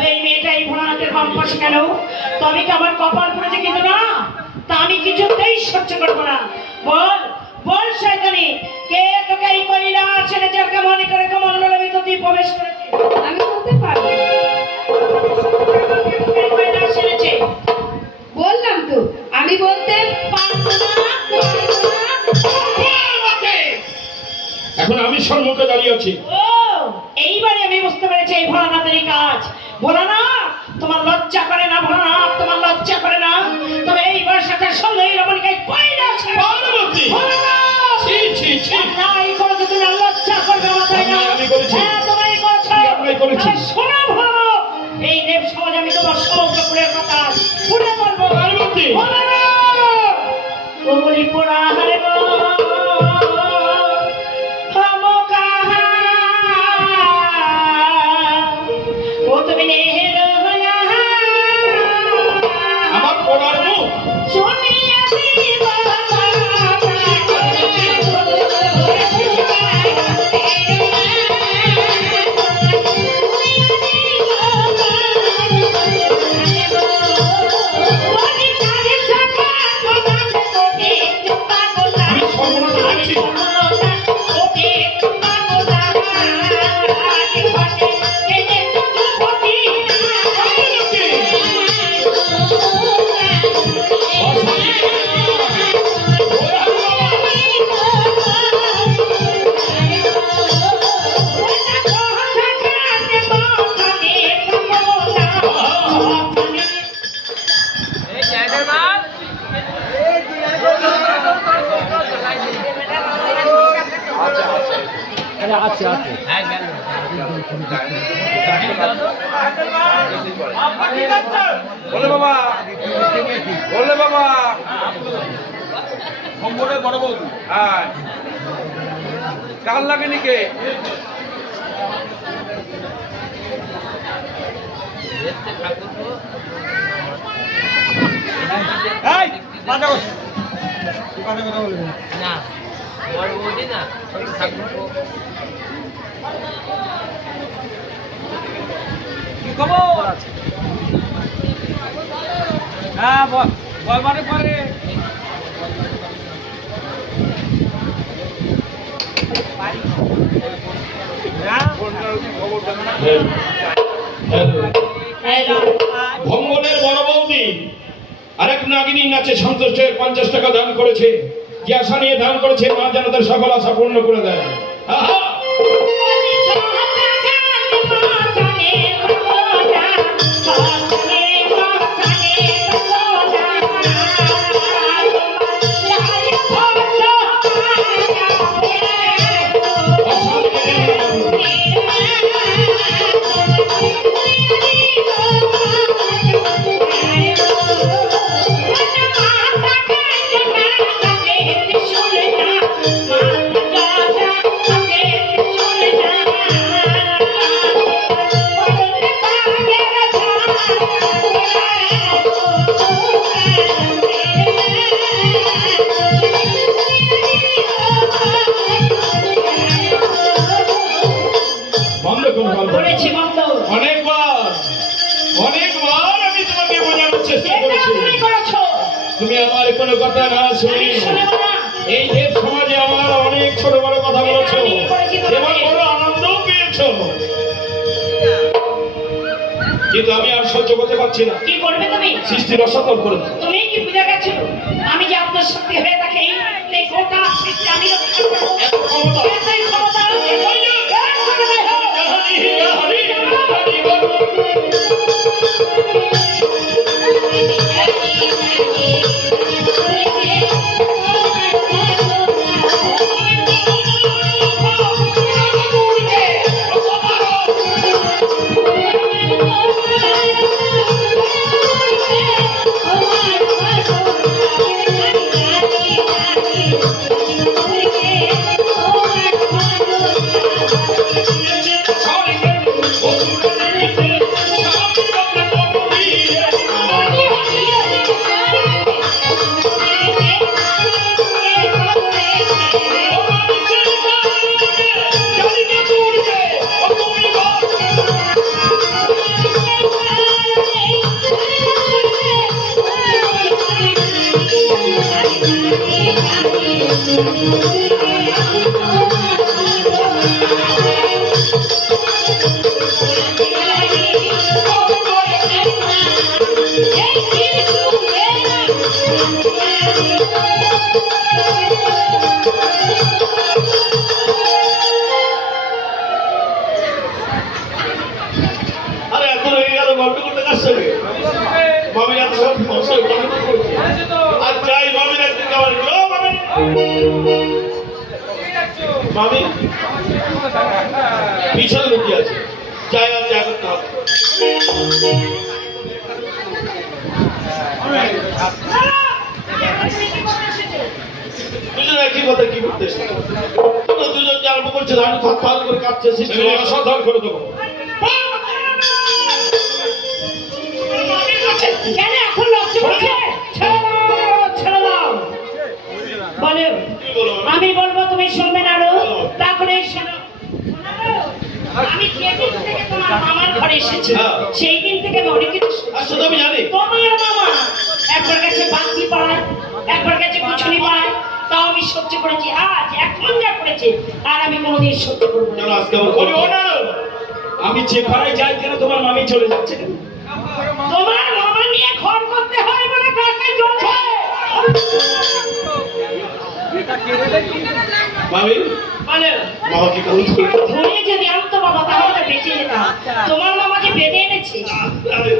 তবে এই মেয়েটা এই ভোলানাথের বাম পাশে কেন? তবে কি আমার কপাল পড়েছে কিন্তু না, তা আমি কিছুতেই সহ্য করবো না। বল বল শয়তানি, কে তোকে এই কলিরা ছেলে যাকে মনে করে কমল বলে ভিতর তুই প্রবেশ করেছিস? আমি বলতে পারবো। বললাম তো আমি বলতে পারবো না। এখন আমি সম্মুখে দাঁড়িয়ে আছি। ও এইবারে আমি বুঝতে পেরেছি এই ভোলানাথেরই কাজ। ভোলানাথ তোমার লজ্জা করে না? ভোলানাথ তোমার লজ্জা করে না? তবে এই বর্ষাটার সঙ্গে এই রমণীকে কইরা পার্বতী! ছি ছি ছি! নাই করেছো তুমি, লজ্জা করবে না তাই না? আমি করেছি। হ্যাঁ তুমি করেছো। আমি করেছি। তাহলে শোনো ভোলানাথ, এই দেব সমাজ আমি তোমার সমগ্রপুরের কথা পুরে বলবো। পার্বতী! ভোলানাথ ও বলি পোড়া হারে গো আমার পড়ার মুখ আমি সর্বনাশ করছি। আছে আছে বলে বাবা, বলে বাবা, সম্বরে বড় বৌদি। হ্যাঁ, কাল লাগেনি কে? এই, বাজা কথা। কথা বলবি না। বড় বৌদি না কি খবর? হ্যাঁ, বলবারে পরে। ভঙ্গনের বড় বৌদি আরেক নাগিনী নাচে সন্তুষ্ট হয়ে 50 টাকা দান করেছে। যে আশা নিয়ে দান করেছে মা যেন তার সকল আশা পূর্ণ করে দেয়। আহা! অনেকবার আমি তোমাকে বোঝানোর চেষ্টা করেছি, তুমি আমার কোনো কথা না শুনি এই দেব সমাজে আমার অনেক ছোট বড় কথা বলেছো এবং বড় আনন্দ পেয়েছো, কিন্তু আমি আর সহ্য করতে পারছি না। কি করবে তুমি? সৃষ্টির অসতল করে দাও। তুমি কি বুঝে গেছো আমি যে আপনার শক্তি হয়ে থাকি এই গোটা সৃষ্টি আমি এত ক্ষমতা এতই ক্ষমতা মামি পিছনে লুকিয়ে আছে, যাই আর যা করতে হবে। দুজন একই কথা কি করতে এসেছে? তোমরা দুজন যে আরম্ভ করছে ধান থাল করে কাঁপছে, সাবধান করে দেবো। কেন এখন লজ্জা করছে? ছেড়ে দাও, ছেড়ে দাও। বলো, আমি বলবো তুমি শুনবে না রো? তাহলে শোনো। আমি যেদিন থেকে তোমার মামার ঘরে এসেছি সেই দিন থেকে আমি অনেক কিছু শুনছি। আর শুধু আমি জানি তোমার মামা একবার গেছে বাগদি পাড়ায়, একবার গেছে কুচুনি পাড়ায়, তাও আমি সহ্য করেছি। আজ এখন যা করেছে আর আমি কোনোদিন সহ্য করবো না। চলো আজকে আমার বলি ও না, আমি যে পাড়ায় যাই কেন তোমার মামি চলে যাচ্ছে কেন? তোমার মামা নিয়ে ঘর করতে হয় বলে কাকে চলছে? মামি বলো, মামাকে কেমন করবো? ধরিয়ে যদি আনতো বাবা তাহলে বেঁচে যেতাম। তোমার মামা যে বেঁধে এনেছে। আরে